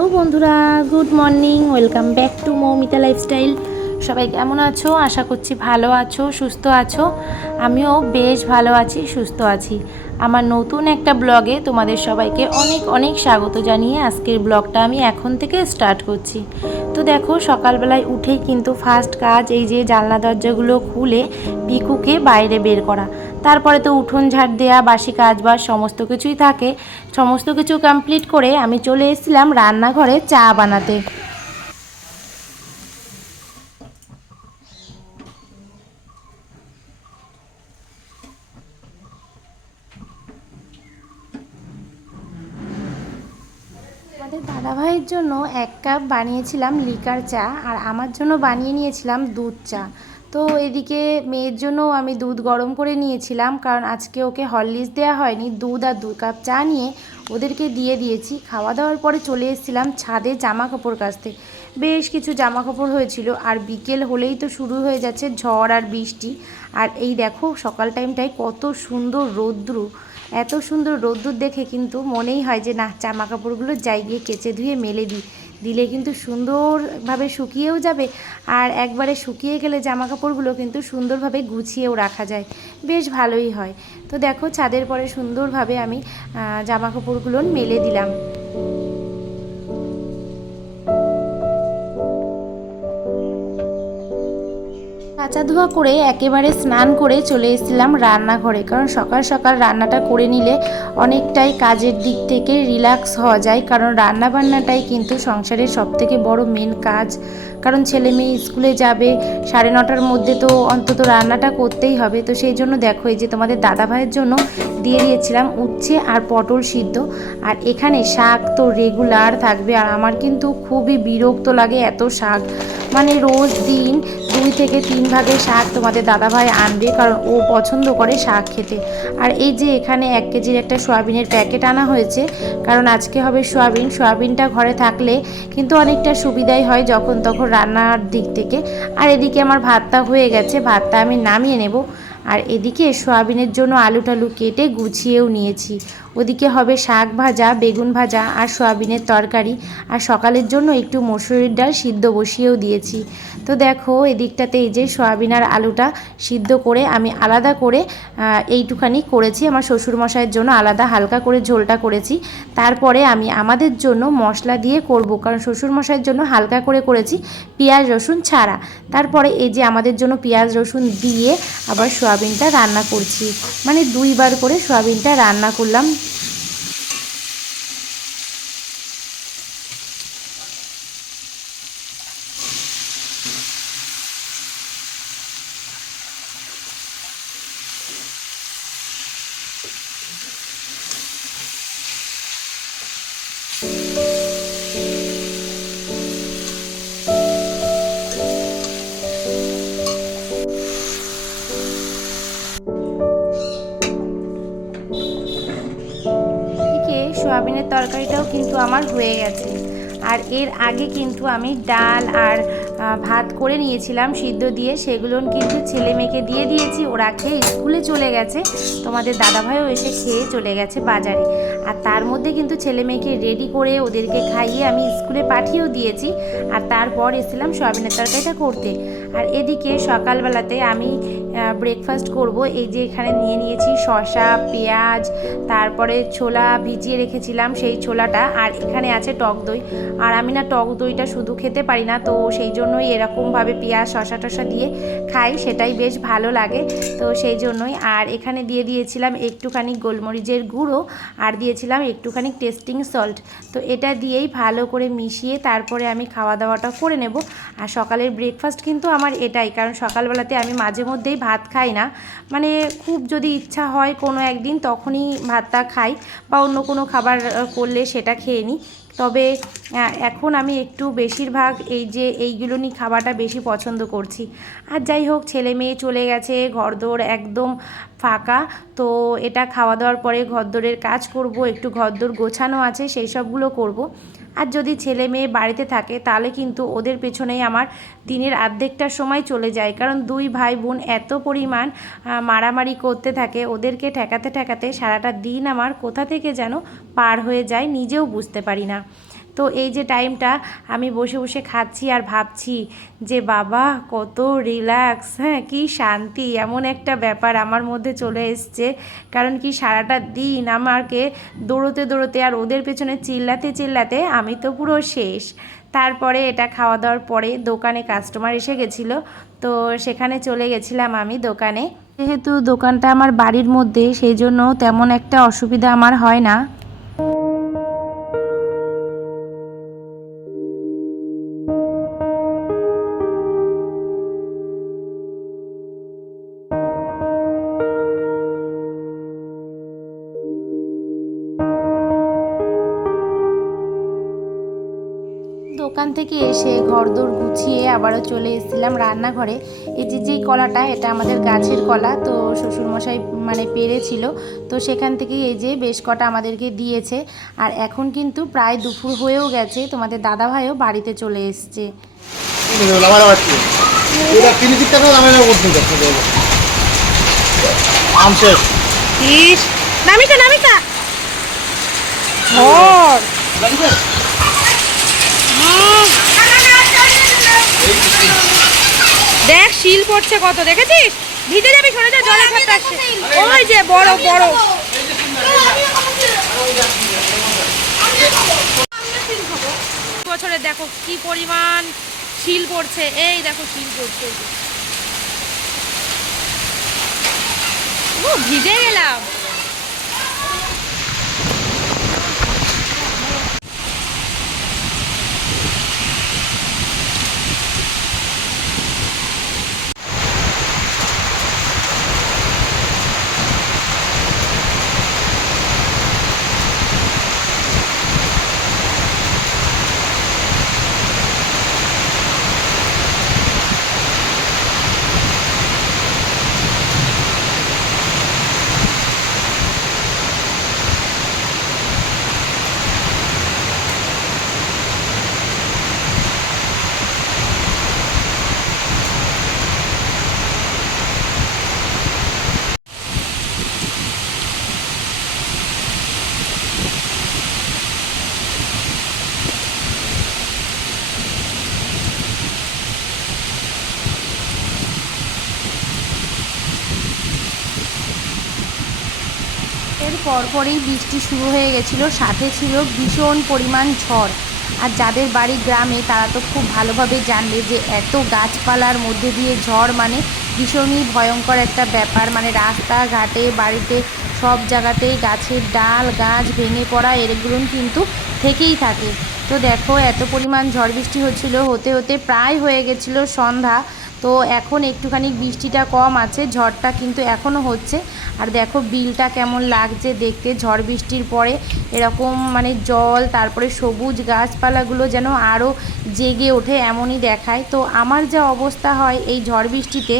Hello বন্ধুরা, good morning. Welcome back to Moumita lifestyle. সবাই কেমন আছো? আশা করছি ভালো আছো, সুস্থ আছো। আমিও বেশ ভালো আছি, সুস্থ আছি। আমার নতুন একটা ব্লগে তোমাদের সবাইকে অনেক অনেক স্বাগত জানিয়ে আজকের ব্লগটা আমি এখন থেকে স্টার্ট করছি। তো দেখো, সকালবেলায় উঠেই কিন্তু ফার্স্ট কাজ এই যে জানলা দরজাগুলো খুলে পিকুকে বাইরে বের করা। তারপরে তো উঠোন ঝাড় দেওয়া, বাসি কাজবাজ সমস্ত কিছুই থাকে। সমস্ত কিছু কমপ্লিট করে আমি চলে এসেছিলাম রান্নাঘরে চা বানাতে। আমাদের দাদাভাইয়ের জন্য 1 কাপ বানিয়েছিলাম লিকার চা, আর আমার জন্য বানিয়ে নিয়েছিলাম দুধ চা। তো এদিকে মেয়ের জন্য আমি দুধ গরম করে নিয়েছিলাম, কারণ আজকে ওকে হরলিক্স দেওয়া হয়নি। দুধ আর 2 কাপ চা নিয়ে ওদেরকে দিয়ে দিয়েছি। খাওয়া দাওয়ার পরে চলে এসেছিলাম ছাদে জামা কাপড় কাচতে। বেশ কিছু জামা কাপড় হয়েছিল, আর বিকেল হলেই তো শুরু হয়ে যাচ্ছে ঝড় আর বৃষ্টি। আর এই দেখো, সকাল টাইমটায় কত সুন্দর রৌদ্র। এত সুন্দর রোদ্দুর দেখে কিন্তু মনেই হয় যে না, জামা কাপড়গুলো যাই গিয়ে কেচে ধুয়ে মেলে দিলে কিন্তু সুন্দরভাবে শুকিয়েও যাবে। আর একবারে শুকিয়ে গেলে জামা কাপড়গুলো কিন্তু সুন্দরভাবে গুছিয়েও রাখা যায়, বেশ ভালোই হয়। তো দেখো, ছাদের পরে সুন্দরভাবে আমি জামা কাপড়গুলো মেলে দিলাম। কাচা ধোয়া করে একেবারে স্নান করে চলে এসেছিলাম রান্নাঘরে, কারণ সকাল সকাল রান্নাটা করে নিলে অনেকটাই কাজের দিক থেকে রিল্যাক্স হওয়া যায়। কারণ রান্না বান্নাটাই কিন্তু সংসারের সবথেকে বড় মেন কাজ। কারণ ছেলে মেয়ে স্কুলে যাবে, 9:30টার মধ্যে তো অন্তত রান্নাটা করতেই হবে। তো সেই জন্য দেখো, এই যে তোমাদের দাদাভাইয়ের জন্য দিয়ে দিয়েছিলাম উচ্ছে আর পটল সিদ্ধ। আর এখানে শাক তো রেগুলার থাকবে, আর আমার কিন্তু খুবই বিরক্ত লাগে এত শাক। মানে রোজ দিন 2 থেকে 3 ভাগের শাক তোমাদের দাদাভাই আনবে, কারণ ও পছন্দ করে শাক খেতে। আর এই যে এখানে 1 কেজির একটা সয়াবিনের প্যাকেট আনা হয়েছে, কারণ আজকে হবে সয়াবিনটা ঘরে থাকলে কিন্তু অনেকটা সুবিধাই হয় যখন তখন রান্নার দিক থেকে। আর এদিকে আমার ভাতটা হয়ে গেছে, ভাতটা আমি নামিয়ে নেব। আর এদিকে সয়াবিনের জন্য আলু টালু কেটে গুছিয়েও নিয়েছি। ওদিকে হবে শাক ভাজা, বেগুন ভাজা আর সয়াবিনের তরকারি। আর সকালের জন্য একটু মসুরির ডাল সিদ্ধ বসিয়েও দিয়েছি। তো দেখো, এদিকটাতে এই যে সয়াবিন আর আলুটা সিদ্ধ করে আমি আলাদা করে এইটুখানি করেছি। আমার শ্বশুরমশাইয়ের জন্য আলাদা হালকা করে ঝোলটা করেছি। তারপরে আমি আমাদের জন্য মশলা দিয়ে করব, কারণ শ্বশুরমশাইয়ের জন্য হালকা করে করেছি, পেঁয়াজ রসুন ছাড়া। তারপরে এই যে আমাদের জন্য পেঁয়াজ রসুন দিয়ে আবার সয়াবিনটা রান্না করছি, মানে 2বার করে সয়াবিনটা রান্না করলাম। এদিকে সয়াবিনের তরকারিটাও কিন্তু আমার হয়ে গেছে। আর এর আগে কিন্তু আমি ডাল আর ভাত করে নিয়েছিলাম সিদ্ধ দিয়ে, সেগুলো কিন্তু ছেলে মেয়েকে দিয়ে দিয়েছি, ওরা খেয়ে স্কুলে চলে গেছে। তোমাদের দাদাভাইও এসে খেয়ে চলে গেছে বাজারে। আর তার মধ্যে কিন্তু ছেলে মেয়েকে রেডি করে ওদেরকে খাইয়ে আমি স্কুলে পাঠিয়েও দিয়েছি। আর তারপর এসেছিলাম সয়াবিনের তরকারিটা করতে। আর এদিকে সকালবেলাতে আমি ব্রেকফাস্ট করব। এই যে এখানে নিয়ে নিয়েছি শসা, পেঁয়াজ, তারপরে ছোলা ভিজিয়ে রেখেছিলাম সেই ছোলাটা, আর এখানে আছে টক দই। আর আমি না টক দইটা শুধু খেতে পারি না, তো সেই জন্যই এরকমভাবে পেঁয়াজ শসা টসা দিয়ে খাই, সেটাই বেশ ভালো লাগে। তো সেই জন্যই। আর এখানে দিয়ে দিয়েছিলাম একটুখানি গোলমরিচের গুঁড়ো, আর দিয়েছিলাম একটুখানি টেস্টিং সল্ট। তো এটা দিয়েই ভালো করে মিশিয়ে তারপরে আমি খাওয়া দাওয়াটা করে নেব। আর সকালের ব্রেকফাস্ট কিন্তু আমার এটাই, কারণ সকালবেলাতে আমি মাঝে মধ্যেই ভাত খাই না। মানে খুব যদি ইচ্ছা হয় কোনো একদিন, তখনই ভাতটা খাই, বা অন্য কোনো খাবার করলে সেটা খেয়ে নিই। তবে এখন আমি একটু বেশিরভাগ এই যে এইগুলো নিয়ে খাওয়াটা বেশি পছন্দ করছি। আর যাই হোক, ছেলে মেয়ে চলে গেছে, ঘরদোর একদম ফাঁকা। তো এটা খাওয়া দাওয়ার পরে ঘরদোরের কাজ করব, একটু ঘরদোর গোছানো আছে সেই সবগুলো করব। আর যদি ছেলে মেয়ে বাড়িতে থাকে তাহলে কিন্তু ওদের পেছনেই আমার দিনের অর্ধেকটা সময় চলে যায়, কারণ 2 ভাই বোন এত পরিমাণ মারামারি করতে থাকে, ওদেরকে ঠেকাতে ঠেকাতে সারাটা দিন আমার কোথা থেকে যেন পার হয়ে যায় নিজেও বুঝতে পারি না। তো এই যে টাইমটা আমি বসে বসে খাচ্ছি আর ভাবছি যে বাবা কত রিল্যাক্স, হ্যাঁ কি শান্তি, এমন একটা ব্যাপার আমার মধ্যে চলে এসছে। কারণ কি সারাটা দিন আমাকে দৌড়োতে দৌড়োতে আর ওদের পেছনে চিল্লাতে চিল্লাতে আমি তো পুরো শেষ। তারপরে এটা খাওয়া দাওয়ার পরে দোকানে কাস্টমার এসে গেছিলো, তো সেখানে চলে গেছিলাম আমি দোকানে। যেহেতু দোকানটা আমার বাড়ির মধ্যে, সেই জন্য তেমন একটা অসুবিধা আমার হয় না। দোকান থেকে এসে ঘরদোর গুছিয়ে আবারও চলে এসেছিলাম রান্নাঘরে। এই যেই কলাটা, এটা আমাদের গাছের কলা, তো শ্বশুরমশাই মানে পেরেছিল, তো সেখান থেকে এই যে বেশ কটা আমাদেরকে দিয়েছে। আর এখন কিন্তু প্রায় দুপুর হয়েও গেছে, তোমাদের দাদাভাইও বাড়িতে চলে এসছে। দেখ শিল পড়ছে কত, দেখেছিস? ভিজে যাবি, সরে যা, জলে ঠাট্টা আসছে। ওই যে বড় বড় বছরে দেখো কি পরিমাণ শিল পড়ছে, এই দেখো শিল পড়ছে, ও ভিজে গেলাম। এর পরপরই বৃষ্টি শুরু হয়ে গেছিলো, সাথে ছিল ভীষণ পরিমাণ ঝড়। আর যাদের বাড়ি গ্রামে তারা তো খুব ভালোভাবে জানবে যে এত গাছপালার মধ্যে দিয়ে ঝড় মানে ভীষণই ভয়ঙ্কর একটা ব্যাপার। মানে রাস্তাঘাটে, বাড়িতে, সব জায়গাতেই গাছের ডাল গাছ ভেঙে পড়া এগুলো কিন্তু থেকেই থাকে। তো দেখো এত পরিমাণ ঝড় বৃষ্টি হচ্ছিল, হতে হতে প্রায় হয়ে গেছিলো সন্ধ্যা। তো এখন একটুখানি বৃষ্টিটা কম আছে, ঝড়টা কিন্তু এখনও হচ্ছে। আর দেখো বিলটা কেমন লাগছে দেখতে, ঝড় বৃষ্টির পরে এরকম মানে জল, তারপরে সবুজ গাছপালাগুলো যেন আরও জেগে ওঠে এমনই দেখায়। তো আমার যা অবস্থা হয় এই ঝড় বৃষ্টিতে,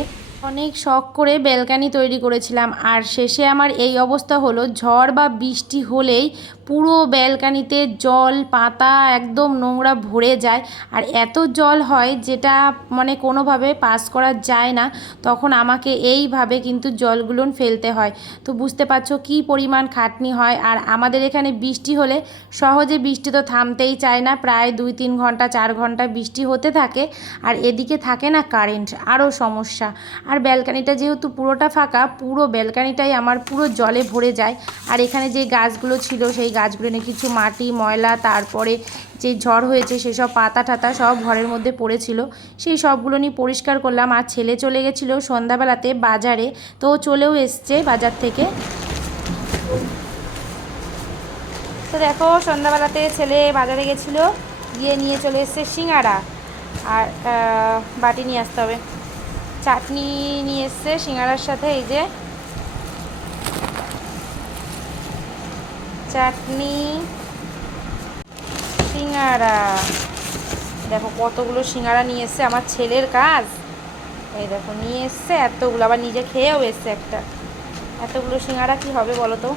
অনেক শখ করে ব্যালকানি তৈরি করেছিলাম, আর শেষে আমার এই অবস্থা হলো। ঝড় বা বৃষ্টি হলেই পুরো ব্যালকানিতে জল, পাতা একদম নোংরা ভরে যায়। আর এত জল হয় যেটা মানে কোনোভাবে পাস করা যায় না, তখন আমাকে এইভাবে কিন্তু জলগুলো ফেলতে হয়। তো বুঝতে পারছো কী পরিমাণ খাটনি হয়। আর আমাদের এখানে বৃষ্টি হলে সহজে বৃষ্টি তো থামতেই চায় না, প্রায় 2-3 ঘন্টা 4 ঘন্টা বৃষ্টি হতে থাকে। আর এদিকে থাকে না কারেন্ট, আরও সমস্যা। আর ব্যালকানিটা যেহেতু পুরোটা ফাঁকা, পুরো ব্যালকানিটাই আমার পুরো জলে ভরে যায়। আর এখানে যে গাছগুলো ছিল সেই গাছগুলো নিয়ে কিছু মাটি, ময়লা, তারপরে যে ঝড় হয়েছে সেসব পাতা টাতা সব ঘরের মধ্যে পড়েছিল, সেই সবগুলো নিয়ে পরিষ্কার করলাম। আর ছেলে চলে গেছিলো সন্ধ্যাবেলাতে বাজারে, তো চলেও এসছে বাজার থেকে। তো দেখো সন্ধ্যাবেলাতে ছেলে বাজারে গেছিলো, গিয়ে নিয়ে চলে এসছে সিঙ্গাড়া, আর বাটি নিয়ে আসতে হবে, চাটনি নিয়ে এসছে সিঙ্গাড়ার সাথে। এই যে চাটনি, সিঙ্গাড়া, দেখো কতগুলো সিঙ্গাড়া নিয়ে এসছে আমার ছেলের কাজ। এই দেখো নিয়ে এসছে এতগুলো, আবার নিজে খেয়েও এসছে একটা। এতগুলো সিঙ্গাড়া কি হবে বলো তো?